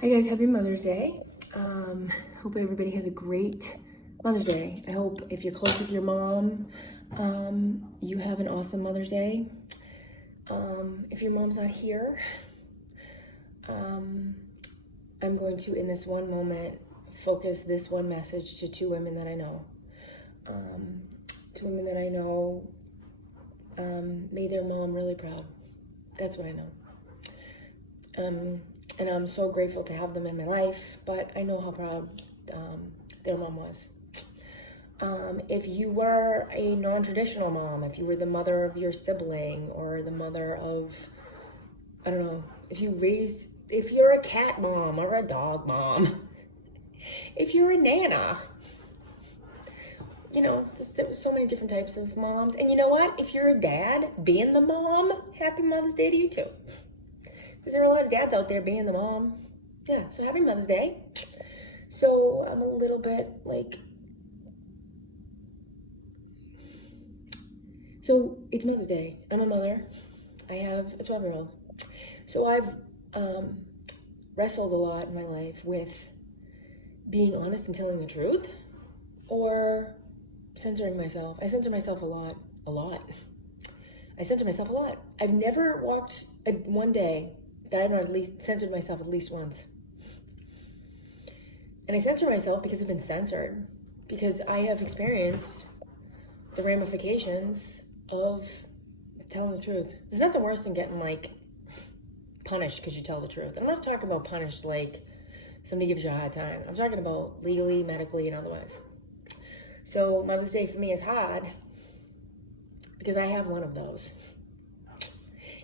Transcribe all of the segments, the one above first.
Hi guys, happy Mother's Day. Hope everybody has a great Mother's Day. I hope if you're close with your mom, you have an awesome Mother's Day. If your mom's not here, I'm going to, in this one moment, focus this one message to two women that I know. Two women that I know made their mom really proud. That's what I know. And I'm so grateful to have them in my life, but I know how proud their mom was. If you were a non-traditional mom, if you were the mother of your sibling or the mother of, I don't know, if you're a cat mom or a dog mom, if you're a nana, there's so many different types of moms. And you know what? If you're a dad, being the mom, happy Mother's Day to you too. Because there are a lot of dads out there being the mom. Yeah, so happy Mother's Day. So I'm a little bit so it's Mother's Day. I'm a mother. I have a 12-year-old. So I've wrestled a lot in my life with being honest and telling the truth or censoring myself. I censor myself a lot. I censor myself a lot. I've never walked one day that I've not at least censored myself at least once. And I censor myself because I've been censored, because I have experienced the ramifications of telling the truth. There's nothing worse than getting punished because you tell the truth. I'm not talking about punished like somebody gives you a hard time. I'm talking about legally, medically, and otherwise. So Mother's Day for me is hard because I have one of those.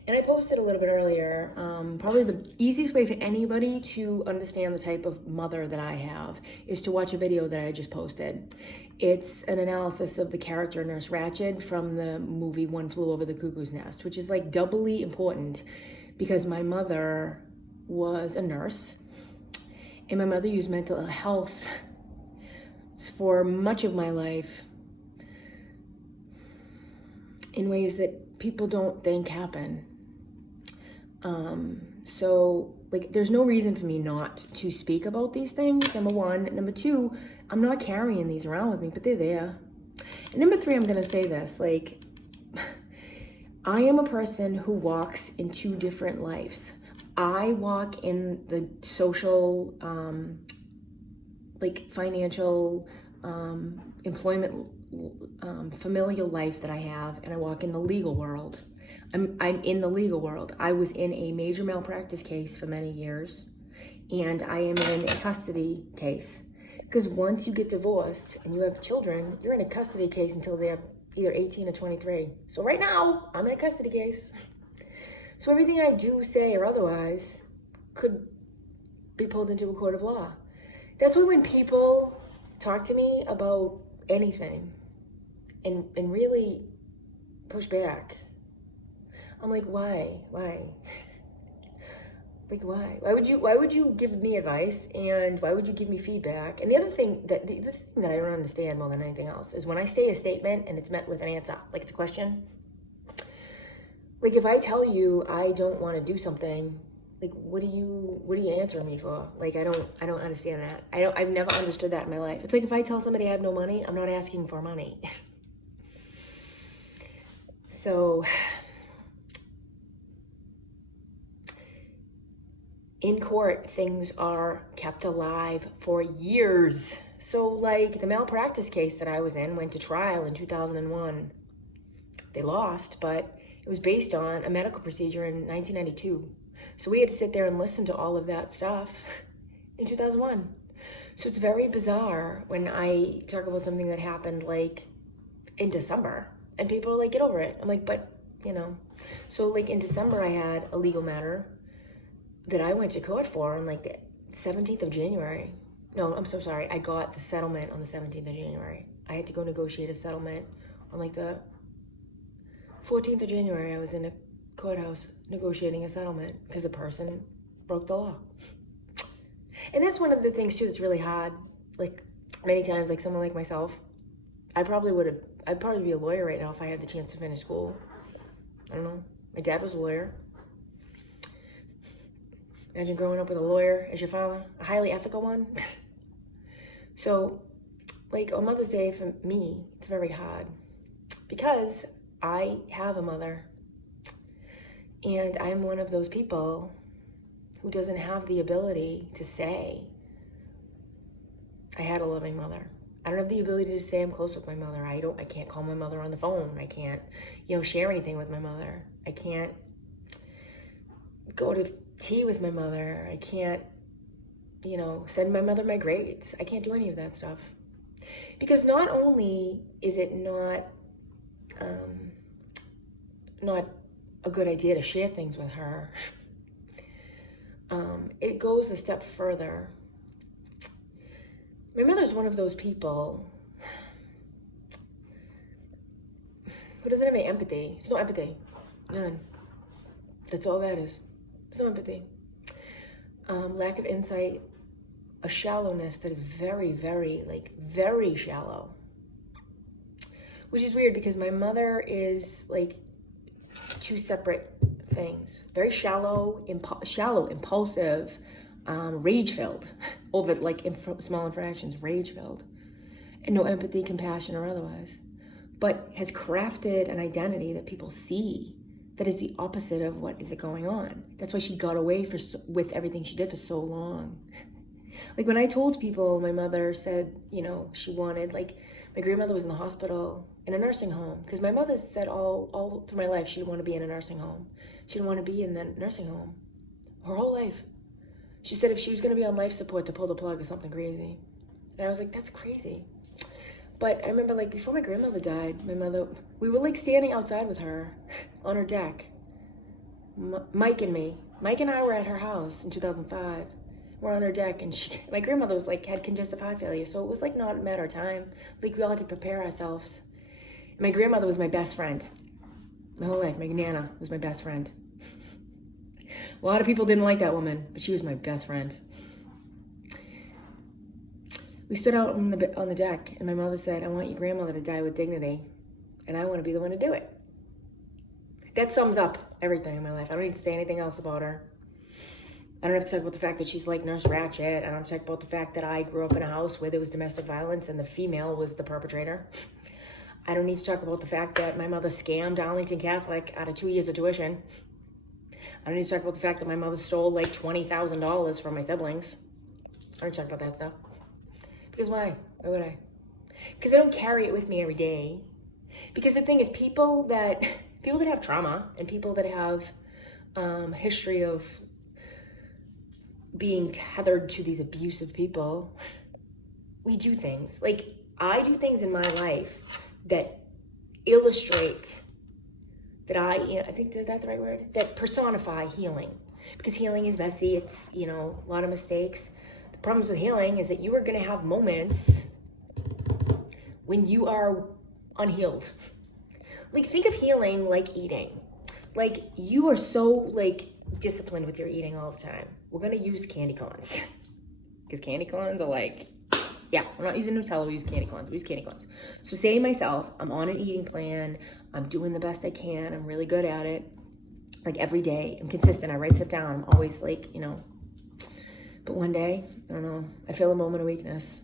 And I posted a little bit earlier, probably the easiest way for anybody to understand the type of mother that I have is to watch a video that I just posted. It's an analysis of the character Nurse Ratched from the movie One Flew Over the Cuckoo's Nest, which is doubly important because my mother was a nurse and my mother used mental health for much of my life in ways that people don't think happen. So there's no reason for me not to speak about these things, number one. Number two, I'm not carrying these around with me, but they're there. And number three, I'm going to say this, I am a person who walks in two different lives. I walk in the social, financial, employment, familial life that I have, and I walk in the legal world. I'm in the legal world. I was in a major malpractice case for many years, and I am in a custody case. Because once you get divorced and you have children, you're in a custody case until they're either 18 or 23. So right now, I'm in a custody case. So everything I do, say, or otherwise could be pulled into a court of law. That's why when people talk to me about anything and really push back, I'm like, why? Why would you give me advice, and why would you give me feedback? And the other thing that I don't understand more than anything else is when I say a statement and it's met with an answer, it's a question. If I tell you I don't want to do something, what do you answer me for? I don't understand that. I've never understood that in my life. It's if I tell somebody I have no money, I'm not asking for money. So in court, things are kept alive for years. So the malpractice case that I was in went to trial in 2001. They lost, but it was based on a medical procedure in 1992. So we had to sit there and listen to all of that stuff in 2001. So it's very bizarre when I talk about something that happened in December and people are get over it. I'm but So in December I had a legal matter that I went to court for on the 17th of January. No, I'm so sorry. I got the settlement on the 17th of January. I had to go negotiate a settlement on the 14th of January. I was in a courthouse negotiating a settlement because a person broke the law. And that's one of the things too that's really hard. Many times, someone like myself, I'd probably be a lawyer right now if I had the chance to finish school. I don't know. My dad was a lawyer. Imagine growing up with a lawyer as your father, a highly ethical one. So, like, on Mother's Day for me, it's very hard because I have a mother, and I'm one of those people who doesn't have the ability to say, I had a loving mother. I don't have the ability to say I'm close with my mother. I can't call my mother on the phone. I can't, share anything with my mother. I can't go to tea with my mother. I can't, send my mother my grades. I can't do any of that stuff. Because not only is it not a good idea to share things with her, it goes a step further. My mother's one of those people who doesn't have any empathy. There's no empathy. None. That's all that is. There's no empathy. Lack of insight, a shallowness that is very, very, very shallow. Which is weird because my mother is like two separate things. Very shallow, impulsive, rage-filled over small infractions, rage-filled, and no empathy, compassion, or otherwise, but has crafted an identity that people see that is the opposite of what is going on. That's why she got away with everything she did for so long. Like when I told people, my mother said, she wanted, my grandmother was in the hospital, in a nursing home, because my mother said all through my life she didn't want to be in a nursing home. She didn't want to be in the nursing home her whole life. She said if she was going to be on life support to pull the plug or something crazy. And I was like, that's crazy. But I remember before my grandmother died, we were standing outside with her on her deck. Mike and I were at her house in 2005. We're on her deck, and my grandmother was had congestive heart failure, so it was not a matter of time. We all had to prepare ourselves. And my grandmother was my best friend. My whole life, my Nana was my best friend. A lot of people didn't like that woman, but she was my best friend. We stood out on the deck, and my mother said, I want your grandmother to die with dignity, and I want to be the one to do it. That sums up everything in my life. I don't need to say anything else about her. I don't have to talk about the fact that she's like Nurse Ratched. I don't have to talk about the fact that I grew up in a house where there was domestic violence and the female was the perpetrator. I don't need to talk about the fact that my mother scammed Arlington Catholic out of 2 years of tuition. I don't need to talk about the fact that my mother stole $20,000 from my siblings. I don't talk about that stuff. Because why? Why would I? Because I don't carry it with me every day. Because the thing is, people that have trauma and people that have history of being tethered to these abusive people, we do things. I do things in my life that illustrate that I think that's the right word, that personify healing. Because healing is messy. It's, a lot of mistakes. The problems with healing is that you are going to have moments when you are unhealed. Think of healing like eating. You are so, disciplined with your eating all the time. We're going to use candy corns. Because candy corns are we're not using Nutella, we use candy corns. We use candy corns. So say myself, I'm on an eating plan. I'm doing the best I can. I'm really good at it. Every day, I'm consistent. I write stuff down. I'm always but one day, I don't know, I feel a moment of weakness.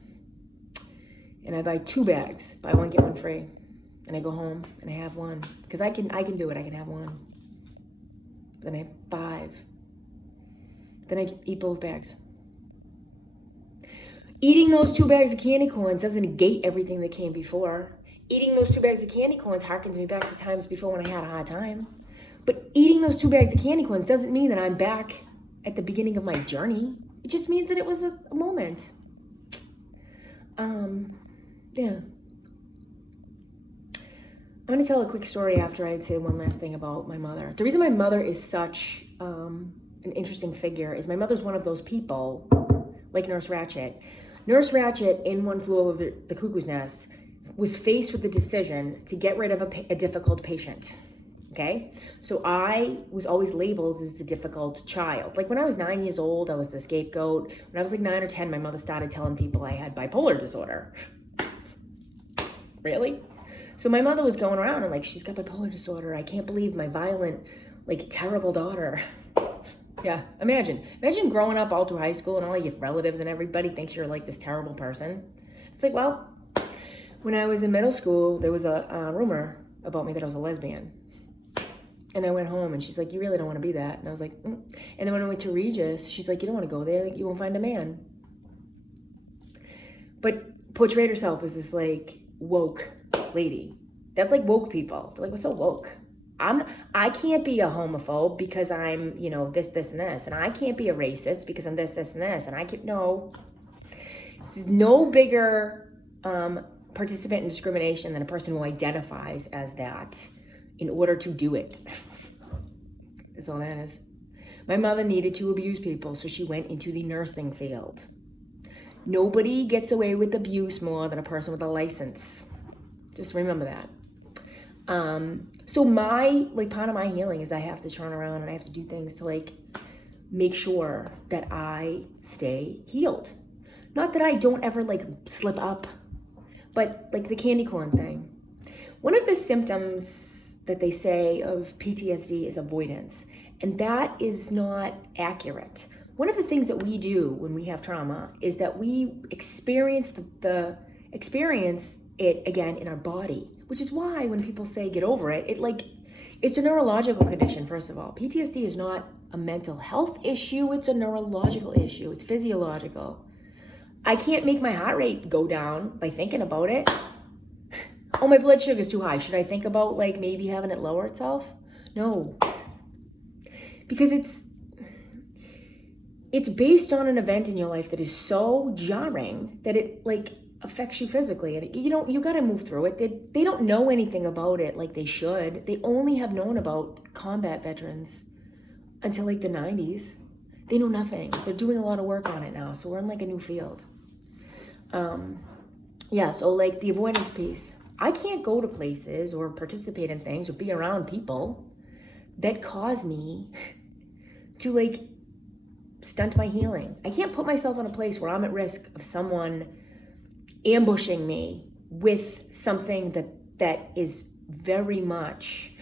And I buy 2 bags, buy one, get one free. And I go home and I have one. Because I can do it, I can have one. Then I have 5. Then I eat both bags. Eating those 2 bags of candy corns doesn't negate everything that came before. Eating those 2 bags of candy corns harkens me back to times before when I had a hard time. But eating those 2 bags of candy corns doesn't mean that I'm back at the beginning of my journey. It just means that it was a moment. Yeah. I'm going to tell a quick story after I'd say one last thing about my mother. The reason my mother is such an interesting figure is my mother's one of those people, like Nurse Ratched. Nurse Ratched in One Flew Over the Cuckoo's Nest was faced with the decision to get rid of a difficult patient. Okay? So I was always labeled as the difficult child. When I was 9 years old, I was the scapegoat. When I was 9 or 10, my mother started telling people I had bipolar disorder. Really? So my mother was going around and she's got bipolar disorder. I can't believe my violent, terrible daughter Yeah, imagine growing up all through high school and all your relatives and everybody thinks you're like this terrible person. It's like, well, when I was in middle school, there was a rumor about me that I was a lesbian. And I went home and she's like, you really don't want to be that. And I was like, mm. And then when I went to Regis, she's like, you don't want to go there. You won't find a man. But portrayed herself as this like woke lady. That's like woke people. They're like, what's so woke? I can't be a homophobe because I'm, this, and this. And I can't be a racist because I'm this, and this. And I can't, no. There's no bigger participant in discrimination than a person who identifies as that in order to do it. That's all that is. My mother needed to abuse people, so she went into the nursing field. Nobody gets away with abuse more than a person with a license. Just remember that. So part of my healing is I have to turn around and I have to do things to make sure that I stay healed. Not that I don't ever slip up, but the candy corn thing. One of the symptoms that they say of PTSD is avoidance, and that is not accurate. One of the things that we do when we have trauma is that we experience it again in our body, which is why when people say get over it, it's a neurological condition, first of all. PTSD is not a mental health issue, it's a neurological issue, it's physiological. I can't make my heart rate go down by thinking about it. Oh, my blood sugar is too high. Should I think about maybe having it lower itself? No. Because it's based on an event in your life that is so jarring that it affects you physically. And you got to move through it. They don't know anything about it like they should. They only have known about combat veterans until the 90s. They know nothing. They're doing a lot of work on it now. So we're in a new field. So the avoidance piece. I can't go to places or participate in things or be around people that cause me to stunt my healing. I can't put myself in a place where I'm at risk of someone ambushing me with something that is very much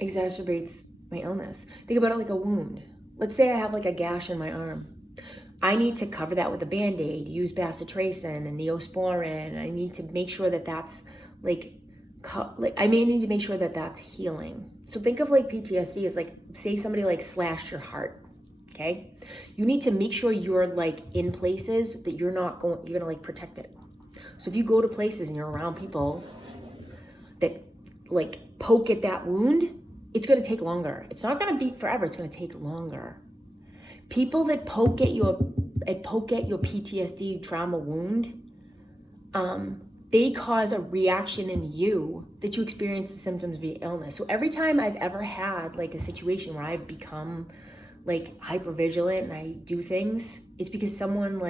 exacerbates my illness. Think about it like a wound. Let's say I have a gash in my arm. I need to cover that with a Band-Aid, use bacitracin and Neosporin. I need to make sure that that's I may need to make sure that that's healing. So think of PTSD as say somebody slashed your heart. Okay? You need to make sure you're in places that you're gonna protect it. So if you go to places and you're around people that poke at that wound, it's gonna take longer. It's not gonna be forever, it's gonna take longer. People that poke at your PTSD trauma wound, they cause a reaction in you that you experience the symptoms of your illness. So every time I've ever had a situation where I've become hypervigilant and I do things, it's because someone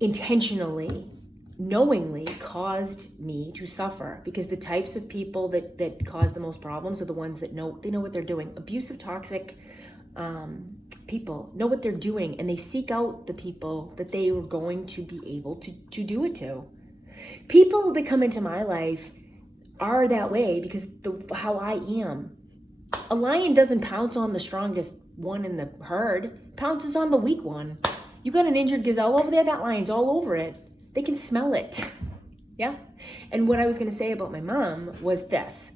intentionally, knowingly caused me to suffer. Because the types of people that cause the most problems are the ones that know what they're doing. Abusive, toxic people know what they're doing, and they seek out the people that they are going to be able to do it to. People that come into my life are that way because how I am. A lion doesn't pounce on the strongest one in the herd, pounces on the weak one. You got an injured gazelle over there, that lion's all over it. They can smell it. Yeah? And what I was going to say about my mom was this.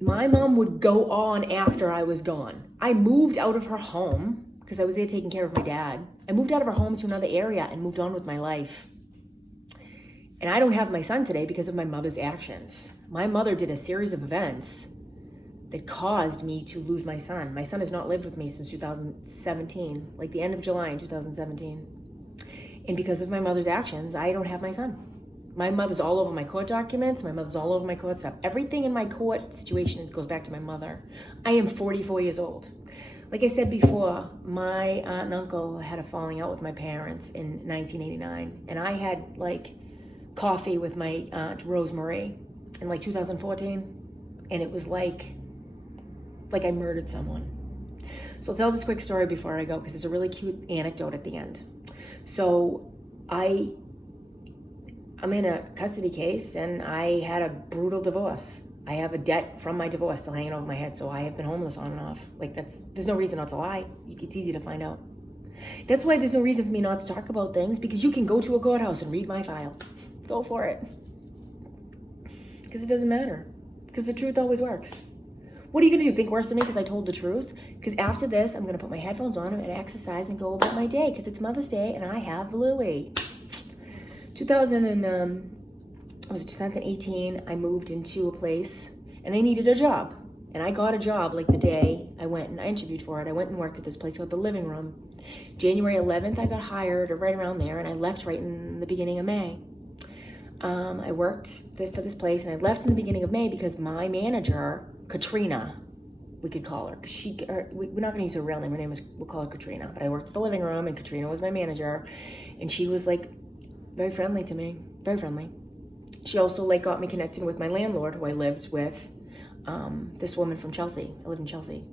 My mom would go on after I was gone. I moved out of her home because I was there taking care of my dad. I moved out of her home to another area and moved on with my life. And I don't have my son today because of my mother's actions. My mother did a series of events that caused me to lose my son. My son has not lived with me since 2017, the end of July in 2017. And because of my mother's actions, I don't have my son. My mother's all over my court documents. My mother's all over my court stuff. Everything in my court situations goes back to my mother. I am 44 years old. Like I said before, my aunt and uncle had a falling out with my parents in 1989. And I had coffee with my aunt Rosemary in 2014. And it was like I murdered someone. So I'll tell this quick story before I go because it's a really cute anecdote at the end. So I'm in a custody case and I had a brutal divorce. I have a debt from my divorce still hanging over my head, so I have been homeless on and off. Like, there's no reason not to lie. It's easy to find out. That's why there's no reason for me not to talk about things, because you can go to a courthouse and read my file. Go for it. Because it doesn't matter. Because the truth always works. What are you going to do? Think worse of me because I told the truth? Because after this, I'm going to put my headphones on and exercise and go about my day, because it's Mother's Day and I have Louie. 2018, I moved into a place and I needed a job. And I got a job like the day I went and I interviewed for it. I went and worked at this place called The Living Room. January 11th, I got hired, or right around there, and I left right in the beginning of May. I worked for this place, and I left in the beginning of May because my manager, Katrina, we could call her, because we're not going to use her real name. Her name we'll call her Katrina. But I worked at The Living Room, and Katrina was my manager, and she was like very friendly to me, very friendly. She also like got me connected with my landlord, who I lived with. This woman from Chelsea. I live in Chelsea.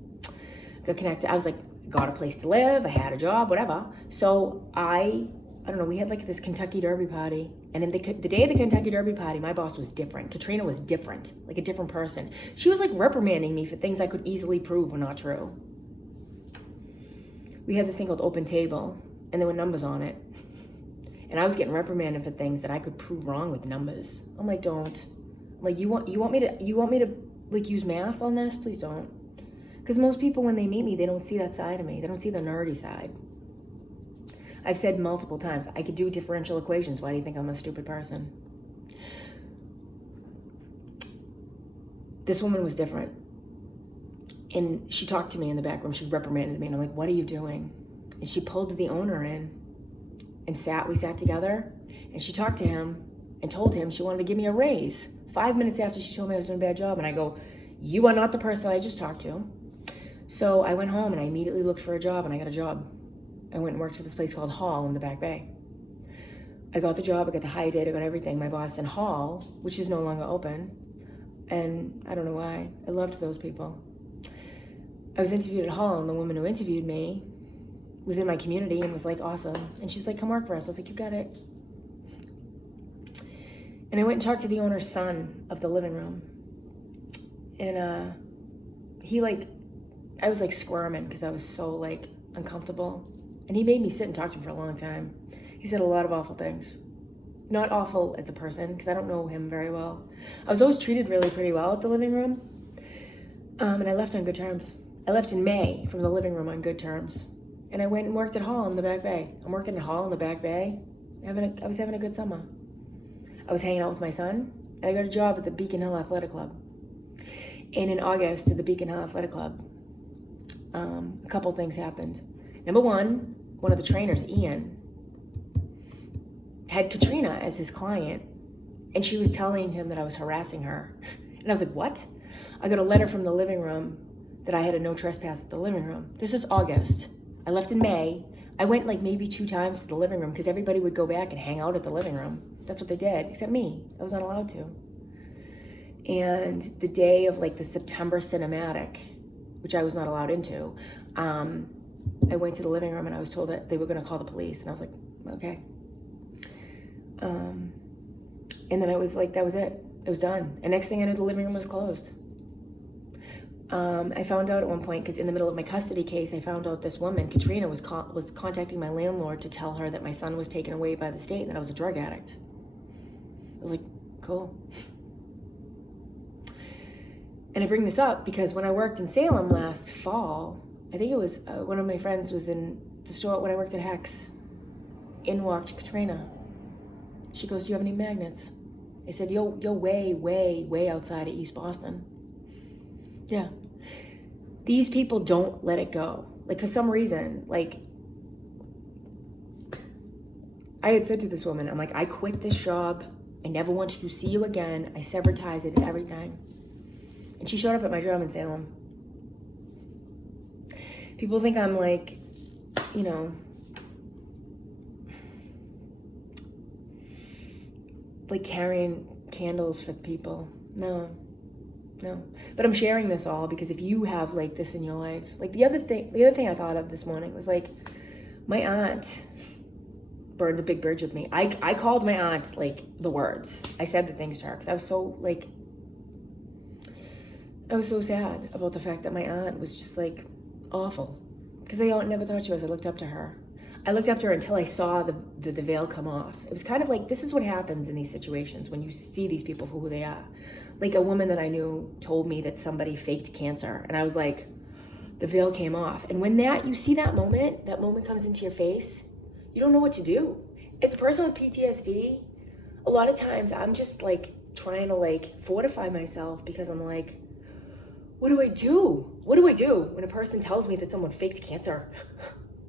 Got connected. I was like, got a place to live. I had a job, whatever. So I don't know. We had like this Kentucky Derby party, and in the day of the Kentucky Derby party, my boss was different. Katrina was different, like a different person. She was like reprimanding me for things I could easily prove were not true. We had this thing called Open Table, and there were numbers on it, and I was getting reprimanded for things that I could prove wrong with numbers. I'm like, don't. I'm like, you want me to like use math on this? Please don't. Because most people, when they meet me, they don't see that side of me. They don't see the nerdy side. I've said multiple times, I could do differential equations. Why do you think I'm a stupid person? This woman was different. And she talked to me in the back room. She reprimanded me. And I'm like, what are you doing? And she pulled the owner in and we sat together. And she talked to him and told him she wanted to give me a raise. 5 minutes after she told me I was doing a bad job. And I go, you are not the person I just talked to. So I went home and I immediately looked for a job, and I got a job. I went and worked at this place called Hall in the Back Bay. I got the job, I got the hire date, I got everything. My boss in Hall, which is no longer open, and I don't know why, I loved those people. I was interviewed at Hall, and the woman who interviewed me was in my community and was like, awesome. And she's like, come work for us. I was like, you got it. And I went and talked to the owner's son of The Living Room. And I was like squirming because I was so like uncomfortable. And he made me sit and talk to him for a long time. He said a lot of awful things. Not awful as a person, because I don't know him very well. I was always treated really pretty well at The Living Room. And I left on good terms. I left in May from The Living Room on good terms. And I went and worked at Hall in the Back Bay. I'm working at Hall in the Back Bay. I was having a good summer. I was hanging out with my son, and I got a job at the Beacon Hill Athletic Club. And in August at the Beacon Hill Athletic Club, a couple things happened. Number one of the trainers, Ian, had Katrina as his client, and she was telling him that I was harassing her. And I was like, what? I got a letter from The Living Room that I had a no trespass at The Living Room. This is August. I left in May. I went like maybe 2 times to The Living Room because everybody would go back and hang out at The Living Room. That's what they did, except me. I was not allowed to. And the day of like the September cinematic, which I was not allowed into, I went to The Living Room and I was told that they were going to call the police. And I was like, okay. And then I was like, that was it. It was done. And next thing I knew, The Living Room was closed. I found out at one point, because in the middle of my custody case, I found out this woman, Katrina, was contacting my landlord to tell her that my son was taken away by the state and that I was a drug addict. I was like, cool. And I bring this up because when I worked in Salem last fall, I think it was one of my friends was in the store when I worked at Hex. In walked Katrina. She goes, do you have any magnets? I said, you're way, way, way outside of East Boston. Yeah. These people don't let it go. Like, for some reason, like, I had said to this woman, I'm like, I quit this job. I never wanted to see you again. I severed ties. I did everything. And she showed up at my job in Salem. People think I'm like, you know, like carrying candles for people. No. But I'm sharing this all because if you have like this in your life, like the other thing I thought of this morning was like, my aunt burned a big bridge with me. I called my aunt like the words. I said the things to her because I was so like, I was so sad about the fact that my aunt was just like awful. Because I never thought she was. I looked up to her. I looked up to her until I saw the veil come off. It was kind of like, this is what happens in these situations when you see these people for who they are. Like a woman that I knew told me that somebody faked cancer. And I was like, the veil came off. And when you see that moment comes into your face, you don't know what to do. As a person with PTSD, a lot of times I'm just like trying to like fortify myself because I'm like, what do I do? What do I do when a person tells me that someone faked cancer?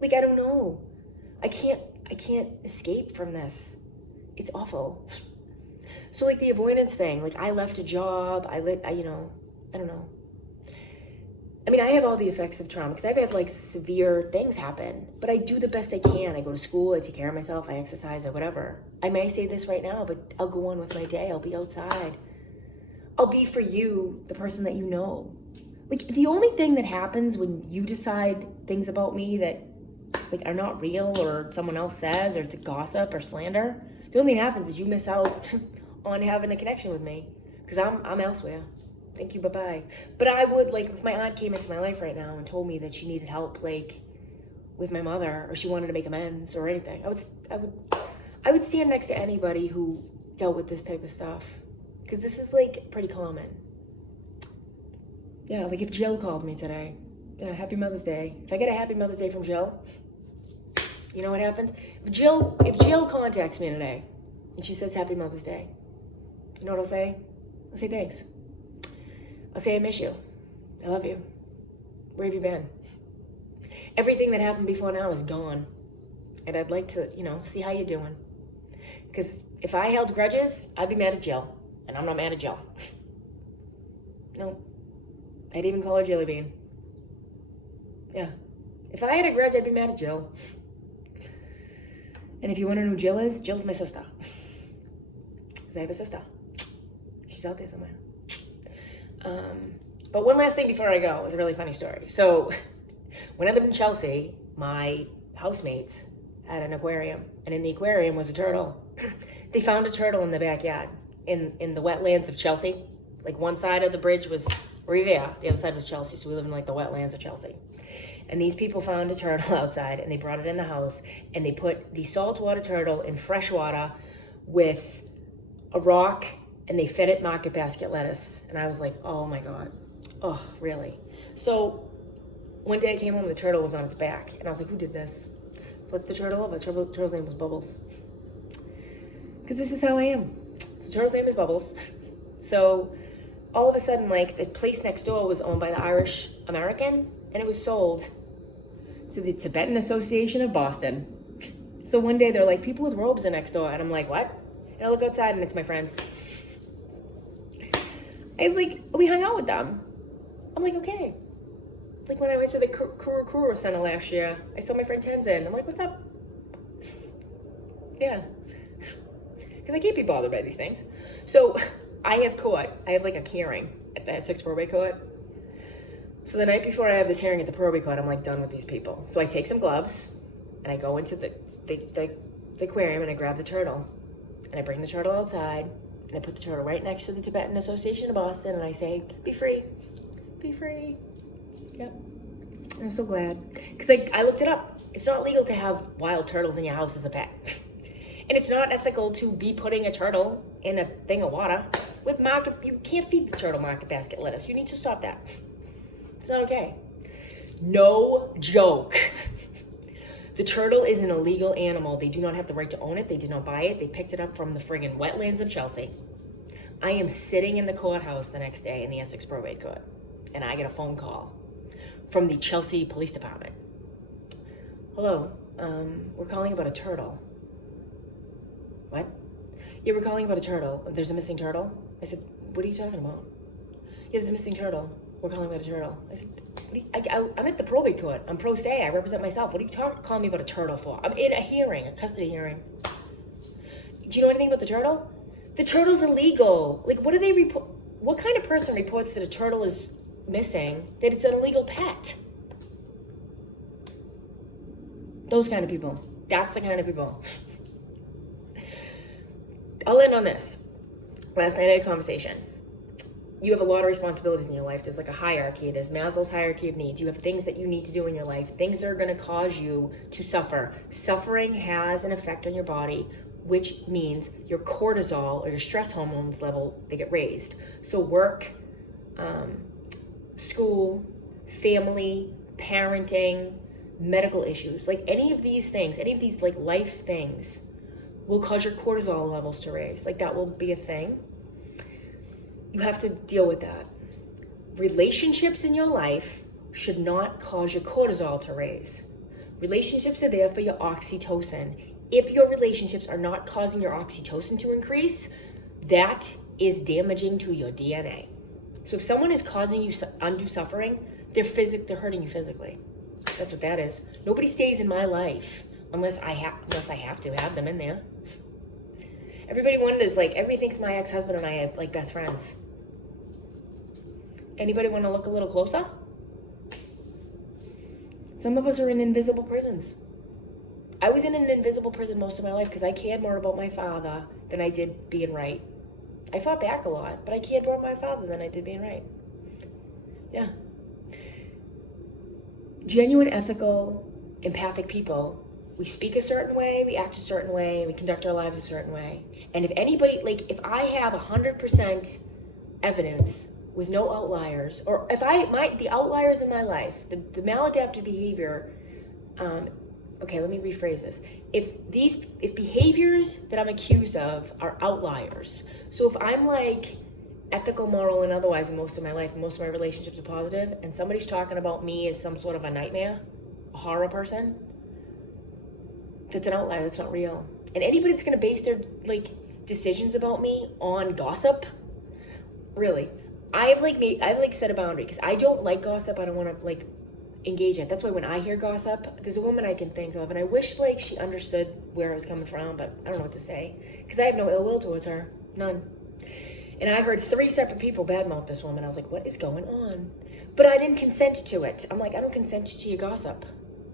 Like, I don't know. I can't escape from this. It's awful. So like the avoidance thing, like I left a job, I don't know. I mean, I have all the effects of trauma because I've had like severe things happen, but I do the best I can. I go to school, I take care of myself, I exercise or whatever. I may say this right now, but I'll go on with my day. I'll be outside. I'll be for you, the person that you know. Like the only thing that happens when you decide things about me that like are not real or someone else says or it's a gossip or slander, the only thing that happens is you miss out on having a connection with me because I'm elsewhere. Thank you, bye-bye. But I would, like, if my aunt came into my life right now and told me that she needed help, like, with my mother, or she wanted to make amends or anything, I would stand next to anybody who dealt with this type of stuff. Because this is, like, pretty common. Yeah, like if Jill called me today, Happy Mother's Day. If I get a Happy Mother's Day from Jill, you know what happens? If Jill contacts me today and she says Happy Mother's Day, you know what I'll say? I'll say thanks. I'll say I miss you. I love you. Where have you been? Everything that happened before now is gone. And I'd like to, see how you're doing. Because if I held grudges, I'd be mad at Jill. And I'm not mad at Jill. No. I'd even call her Jelly Bean. Yeah. If I had a grudge, I'd be mad at Jill. And if you want to know who Jill is, Jill's my sister. Because I have a sister. She's out there somewhere. But one last thing before I go is a really funny story. So when I lived in Chelsea, my housemates had an aquarium, and in the aquarium was a turtle. They found a turtle in the backyard, in the wetlands of Chelsea. Like one side of the bridge was Revere, the other side was Chelsea, so we live in like the wetlands of Chelsea. And these people found a turtle outside, and they brought it in the house, and they put the saltwater turtle in fresh water with a rock, and they fed it market basket lettuce. And I was like, oh my God. Oh, really? So one day I came home, the turtle was on its back. And I was like, who did this? Flipped the turtle over. The turtle's name was Bubbles. Because this is how I am. So the turtle's name is Bubbles. So all of a sudden, like, the place next door was owned by the Irish American, and it was sold to the Tibetan Association of Boston. So one day they're like, people with robes are next door. And I'm like, what? And I look outside and it's my friends. I was like, we hung out with them. I'm like, okay. Like when I went to the Kuru Center last year, I saw my friend Tenzin. I'm like, what's up? Yeah. Because I can't be bothered by these things. So I have like a hearing at the Essex probate court. So the night before I have this hearing at the probate court, I'm like done with these people. So I take some gloves and I go into the aquarium and I grab the turtle. And I bring the turtle outside. And I put the turtle right next to the Tibetan Association of Boston, and I say, be free. Be free. Yep. And I'm so glad. Because I looked it up. It's not legal to have wild turtles in your house as a pet. And it's not ethical to be putting a turtle in a thing of water. You can't feed the turtle market basket lettuce. You need to stop that. It's not okay. No joke. The turtle is an illegal animal. They do not have the right to own it. They did not buy it. They picked it up from the friggin' wetlands of Chelsea. I am sitting in the courthouse the next day in the Essex probate court, and I get a phone call from the Chelsea Police Department. Hello, we're calling about a turtle. What? Yeah, we're calling about a turtle. There's a missing turtle? I said, what are you talking about? Yeah, there's a missing turtle. We're calling about a turtle. I said, I'm at the probate court. I'm pro se. I represent myself. What are you calling me about a turtle for? I'm in a hearing, a custody hearing. Do you know anything about the turtle? The turtle's illegal. Like, what do they report? What kind of person reports that a turtle is missing, that it's an illegal pet? Those kind of people. That's the kind of people. I'll end on this. Last night I had a conversation. you have a lot of responsibilities in your life. There's like a hierarchy. There's Maslow's hierarchy of needs. You have things that you need to do in your life. Things that are going to cause you to suffer. Suffering has an effect on your body, which means your cortisol or your stress hormones level, they get raised. So work, school, family, parenting, medical issues, like any of these things, any of these like life things will cause your cortisol levels to raise. Like that will be a thing. You have to deal with that. Relationships in your life should not cause your cortisol to raise. Relationships are there for your oxytocin. If your relationships are not causing your oxytocin to increase, that is damaging to your DNA. So if someone is causing you undue suffering, they're hurting you physically. That's what that is. Nobody stays in my life unless I have to have them in there. Everybody wonders, like, everybody thinks my ex-husband and I are like best friends. Anybody want to look a little closer? Some of us are in invisible prisons. I was in an invisible prison most of my life because I cared more about my father than I did being right. I fought back a lot, but I cared more about my father than I did being right. Yeah. Genuine, ethical, empathic people, we speak a certain way, we act a certain way, we conduct our lives a certain way. And if anybody, like, if I have 100% evidence with no outliers, or if the outliers in my life, the maladaptive behavior, okay, let me rephrase this. If behaviors that I'm accused of are outliers, so if I'm like ethical, moral, and otherwise in most of my life, and most of my relationships are positive, and somebody's talking about me as some sort of a nightmare, a horror person, that's an outlier, that's not real. And anybody that's gonna base their like decisions about me on gossip, really, I've set a boundary because I don't like gossip. I don't want to like engage in it. That's why when I hear gossip, there's a woman I can think of, and I wish like she understood where I was coming from, but I don't know what to say because I have no ill will towards her, none. And I heard 3 separate people badmouth this woman. I was like, what is going on? But I didn't consent to it. I'm like, I don't consent to your gossip.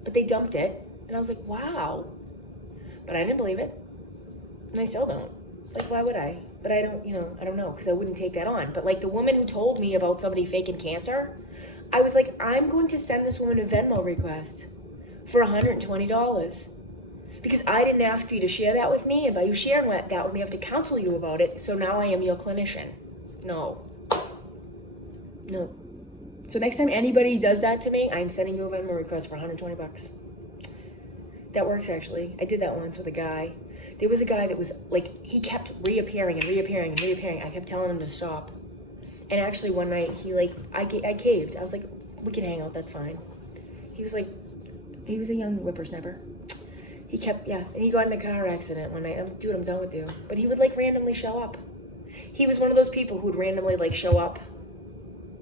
But they dumped it, and I was like, wow. But I didn't believe it, and I still don't. Like, why would I? But I don't know, because I wouldn't take that on. But like the woman who told me about somebody faking cancer, I was like, I'm going to send this woman a Venmo request for $120 because I didn't ask for you to share that with me, and by you sharing that with me, I have to counsel you about it. So now I am your clinician. No. So next time anybody does that to me, I'm sending you a Venmo request for $120. That works, actually. I did that once with a guy. There was a guy that was like, he kept reappearing. I kept telling him to stop. And actually one night I caved. I was like, we can hang out, that's fine. He was a young whippersnapper. He kept, and he got in a car accident one night. I was like, dude, I'm done with you. But he would like randomly show up. He was one of those people who would randomly like show up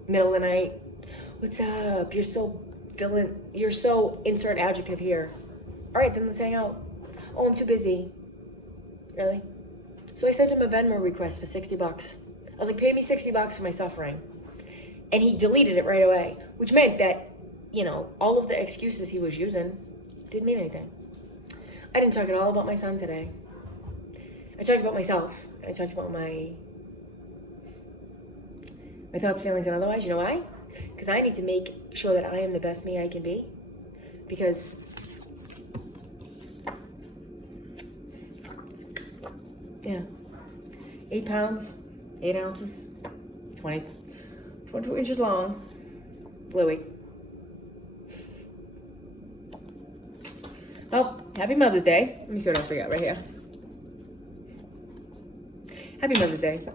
middle of the night. What's up? You're so insert adjective here. All right, then let's hang out. Oh, I'm too busy. Really? So I sent him a Venmo request for $60. I was like, pay me $60 for my suffering. And he deleted it right away, which meant that, all of the excuses he was using didn't mean anything. I didn't talk at all about my son today. I talked about myself. I talked about my thoughts, feelings, and otherwise. You know why? Because I need to make sure that I am the best me I can be. Because yeah, 8 pounds, 8 ounces, 22 inches long, Bluey. Oh, happy Mother's Day. Let me see what else we got right here. Happy Mother's Day.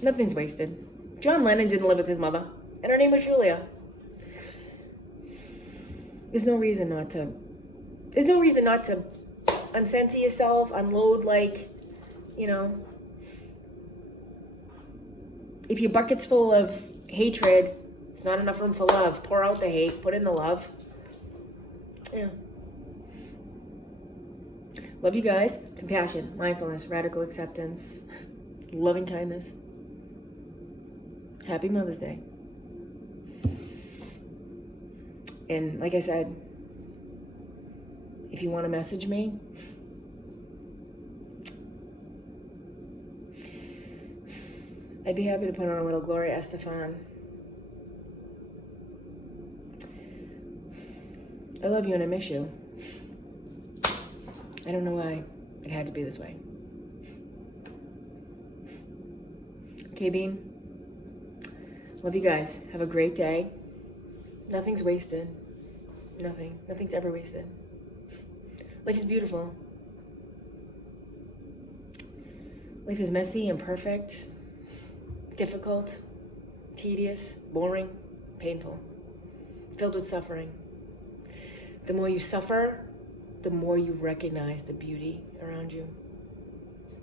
Nothing's wasted. John Lennon didn't live with his mother, and her name was Julia. There's no reason not to uncensor yourself, unload, if your bucket's full of hatred, it's not enough room for love. Pour out the hate, put in the love. Yeah. Love you guys. Compassion, mindfulness, radical acceptance, loving kindness. Happy Mother's Day. And like I said, if you want to message me, I'd be happy to put on a little Gloria Estefan. I love you and I miss you. I don't know why it had to be this way. Okay, Bean. Love you guys. Have a great day. Nothing's wasted. Nothing. Nothing's ever wasted. Life is beautiful. Life is messy, imperfect, difficult, tedious, boring, painful, filled with suffering. The more you suffer, the more you recognize the beauty around you.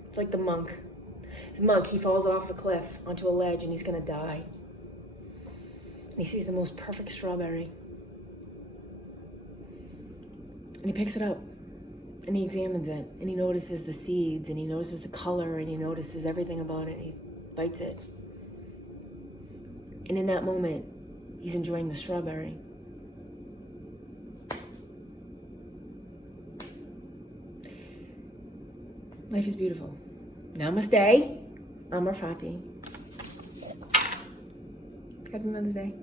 It's like the monk. This monk, he falls off a cliff onto a ledge and he's gonna die. And he sees the most perfect strawberry. And he picks it up and he examines it and he notices the seeds and he notices the color and he notices everything about it and he bites it. And in that moment, he's enjoying the strawberry. Life is beautiful. Namaste. Amar Fati. Happy Mother's Day.